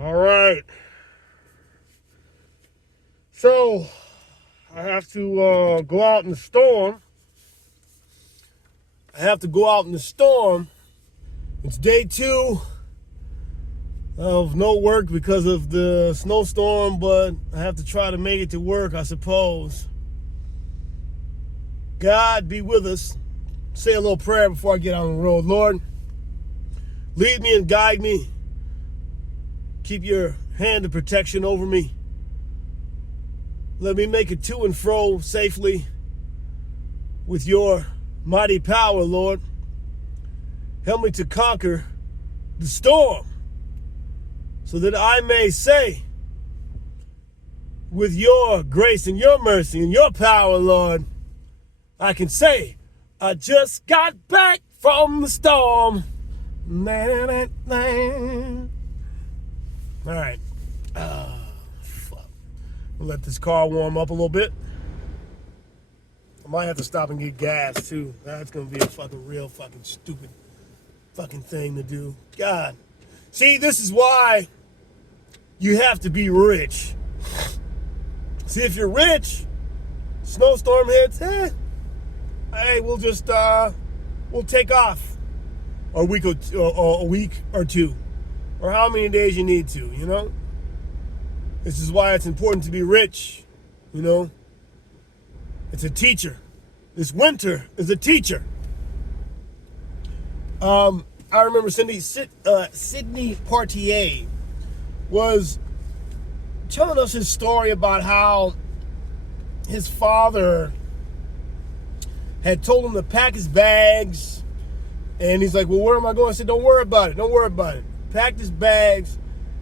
All right. So I have to go out in the storm. I have to go out in the storm. It's day 2 of no work because of the snowstorm, but I have to try to make it to work, I suppose. God be with us. Say a little prayer before I get on the road. Lord, lead me and guide me. Keep your hand of protection over me. Let me make it to and fro safely with your mighty power, Lord. Help me to conquer the storm so that I may say, with your grace and your mercy and your power, Lord, I can say, I just got back from the storm. All right. Fuck. I'll let this car warm up a little bit. I might have to stop and get gas too. That's gonna be a fucking real fucking stupid fucking thing to do. God. See, this is why you have to be rich. See, if you're rich, snowstorm hits, hey, we'll just we'll take off a week or two, or how many days you need to, you know? This is why it's important to be rich, you know? It's a teacher. This winter is a teacher. I remember Sidney Poitier was telling us his story about how his father had told him to pack his bags, and he's like, well, where am I going? I said, don't worry about it. Don't worry about it. Packed his bags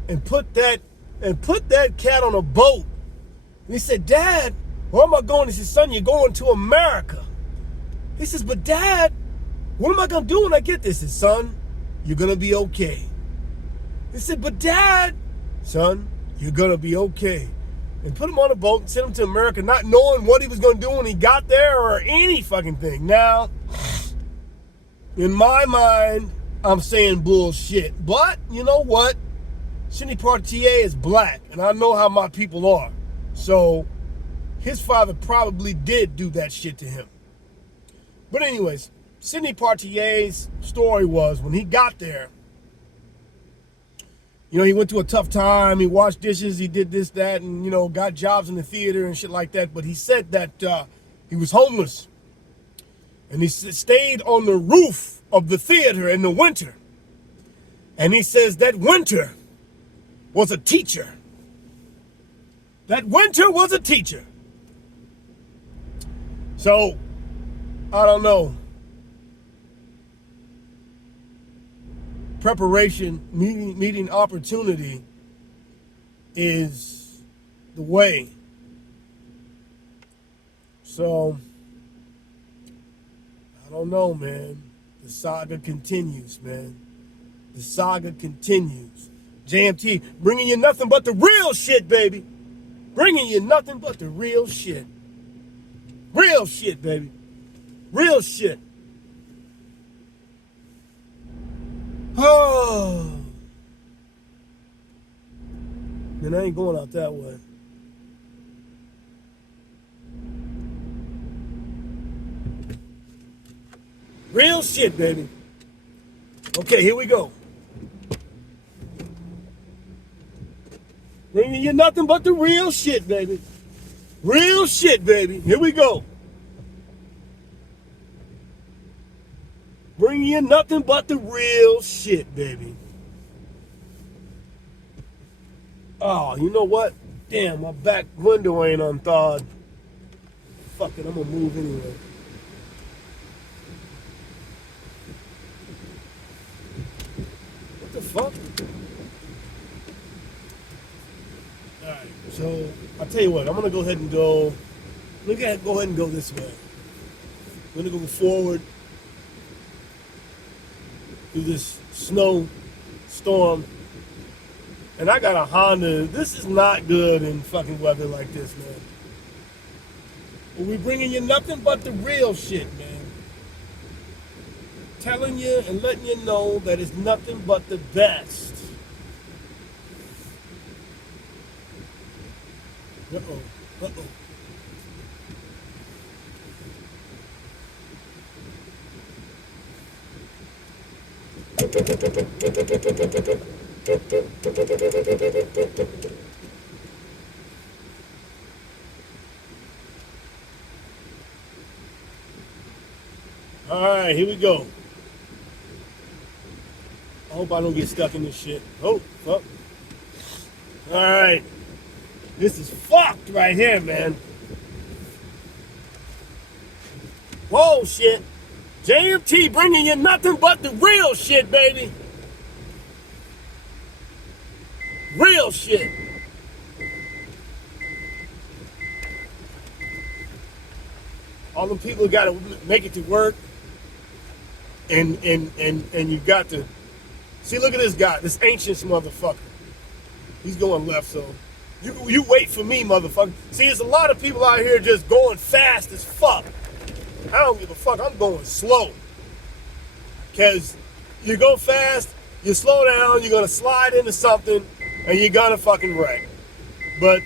and put that cat on a boat. And he said, Dad, where am I going? He said, son, you're going to America. He says, but Dad, what am I going to do when I get there? He said, son, you're going to be okay. He said, but Dad, son, you're going to be okay. And put him on a boat and sent him to America, not knowing what he was going to do when he got there or any fucking thing. Now, in my mind, I'm saying bullshit. But, you know what? Sidney Poitier is black, and I know how my people are. So, his father probably did do that shit to him. But anyways, Sidney Poitier's story was when he got there, you know, he went through a tough time. He washed dishes. He did this, that, and, you know, got jobs in the theater and shit like that. But he said that he was homeless. And he stayed on the roof of the theater in the winter. And he says that winter was a teacher. That winter was a teacher. So, I don't know. Preparation, meeting opportunity is the way. So, I don't know, man. The saga continues, man. The saga continues. JMT, bringing you nothing but the real shit, baby. Bringing you nothing but the real shit. Real shit, baby. Real shit. Oh. Man, I ain't going out that way. Real shit, baby. Okay, here we go. Bringing you nothing but the real shit, baby. Real shit, baby. Here we go. Bringing you nothing but the real shit, baby. Oh, you know what? Damn, my back window ain't unthawed. Fuck it, I'm gonna move anyway. What the fuck? Alright, so I'll tell you what, I'm gonna go ahead and go. Go ahead and go this way. I'm gonna go forward through this snow storm. And I got a Honda. This is not good in fucking weather like this, man. But we bringing you nothing but the real shit, man. Telling you and letting you know that it's nothing but the best. Uh-oh. Uh-oh. All right, here we go. I hope I don't get stuck in this shit. Oh, fuck. All right. This is fucked right here, man. Whoa, shit. JMT bringing you nothing but the real shit, baby. Real shit. All them people got to make it to work, and you got to see. Look at this guy, this ancient motherfucker. He's going left, so you wait for me, motherfucker. See, there's a lot of people out here just going fast as fuck. I don't give a fuck. I'm going slow. Because you go fast, you slow down, you're going to slide into something, and you're going to fucking wreck. But,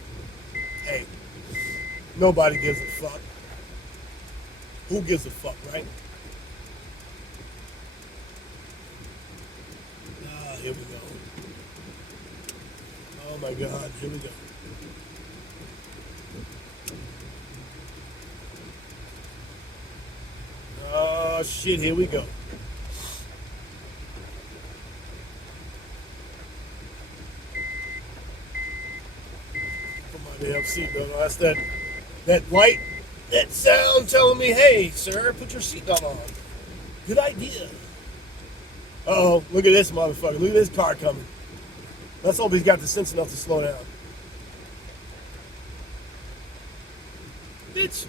hey, nobody gives a fuck. Who gives a fuck, right? Ah, here we go. Oh my God, here we go. Oh shit, here we go. Put my damn seatbelt on. That's that light, that sound telling me, hey, sir, put your seatbelt on. Good idea. Uh-oh, look at this motherfucker. Look at this car coming. Let's hope he's got the sense enough to slow down. Bitch.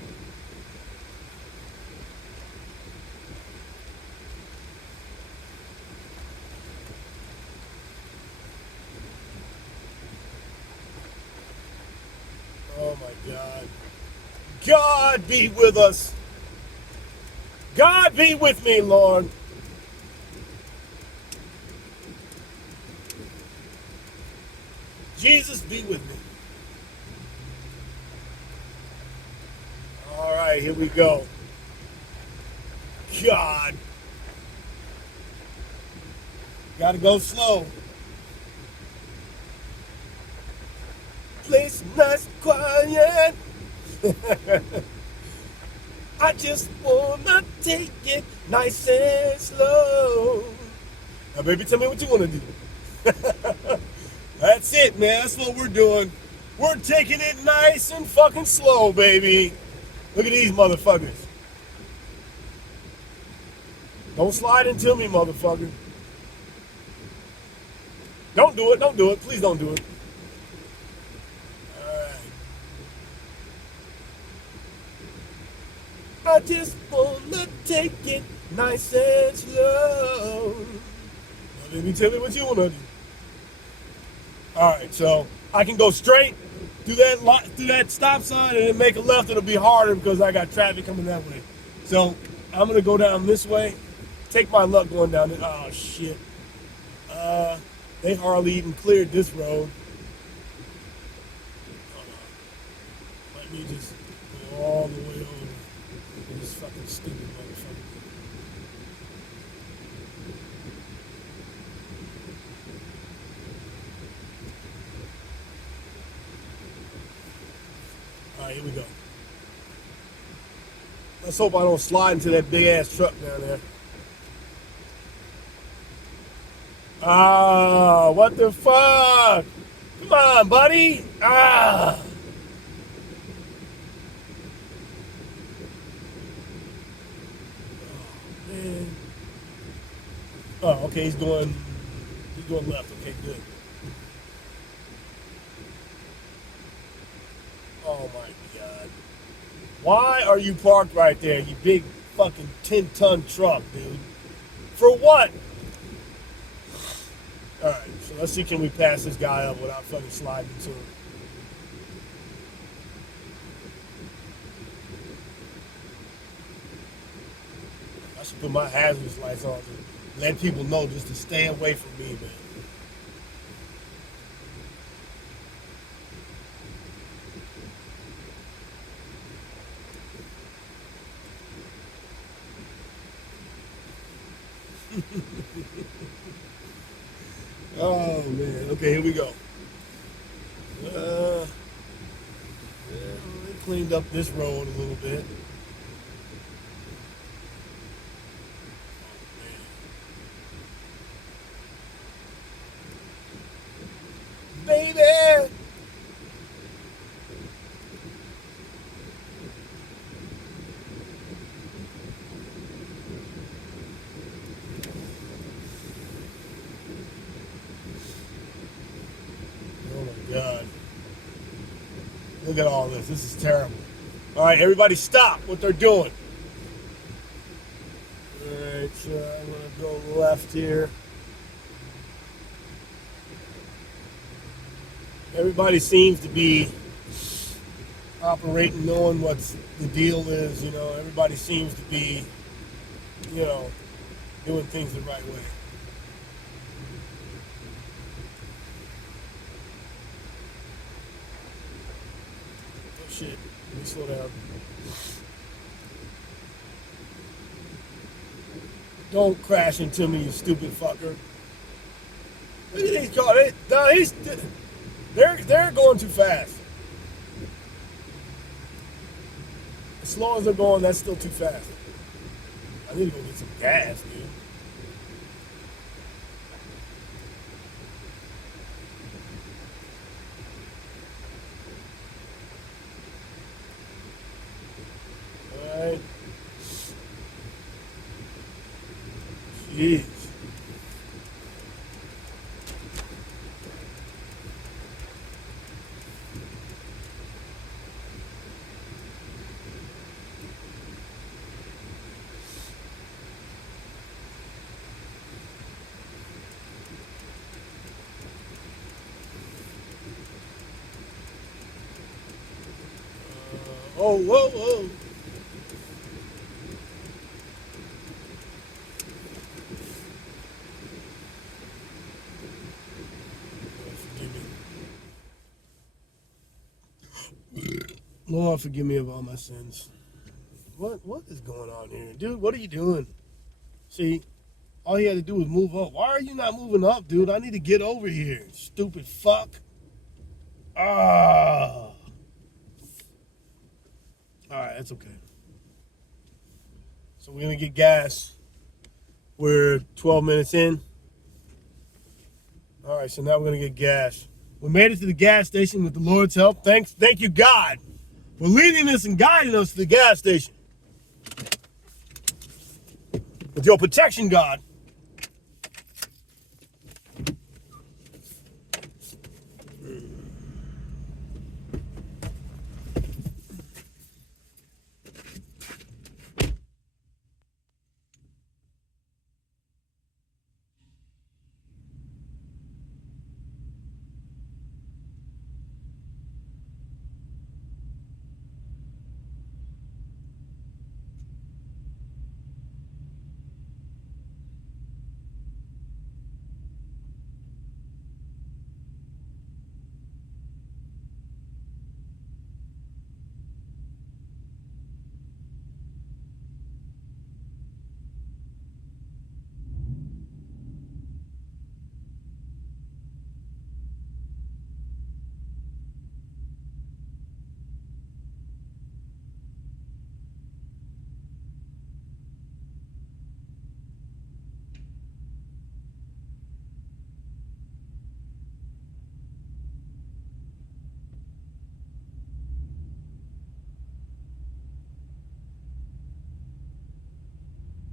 Oh my God. God be with us. God be with me, Lord. Jesus be with me. All right, here we go. God. Gotta go slow. Place nice quiet. I just wanna take it nice and slow. Now, baby, tell me what you wanna do. That's it, man. That's what we're doing. We're taking it nice and fucking slow, baby. Look at these motherfuckers. Don't slide into me, motherfucker. Don't do it. Don't do it. Please don't do it. All right. I just wanna take it nice and slow. Now, baby, tell me what you wanna do. All right, so I can go straight through that stop sign and then make a left. It'll be harder because I got traffic coming that way. So I'm gonna go down this way. Take my luck going down there. Oh shit. They hardly even cleared this road. Let me just go all the way over. This fucking stupid motherfucker. All right, here we go. Let's hope I don't slide into that big ass truck down there. Ah, what the fuck? Come on, buddy. Ah. Oh, man. Oh, okay, he's going left. Okay, good. Oh my God. Why are you parked right there, you big fucking 10-ton truck, dude? For what? Alright, so let's see, can we pass this guy up without fucking sliding into him? I should put my hazardous lights on to let people know just to stay away from me, man. Oh man. Okay, here we go. Yeah, they cleaned up this road a little bit. Baby. Oh my God. Look at all this. This is terrible. All right, everybody stop what they're doing. All right, so I'm going to go left here. Everybody seems to be operating, knowing what the deal is. You know, everybody seems to be, you know, doing things the right way. Oh shit! Let me slow down. Don't crash into me, you stupid fucker. Look at these cars. They're going too fast. As slow as they're going, that's still too fast. I need to go get some gas, dude. All right. Jeez. Oh, whoa, whoa. Lord, forgive me of all my sins. What is going on here? Dude, what are you doing? See, all he had to do was move up. Why are you not moving up, dude? I need to get over here. Stupid fuck. Ah. Alright, that's okay. So we're gonna get gas. We're 12 minutes in. Alright, so now we're gonna get gas. We made it to the gas station with the Lord's help. Thank you, God, for leading us and guiding us to the gas station. With your protection, God.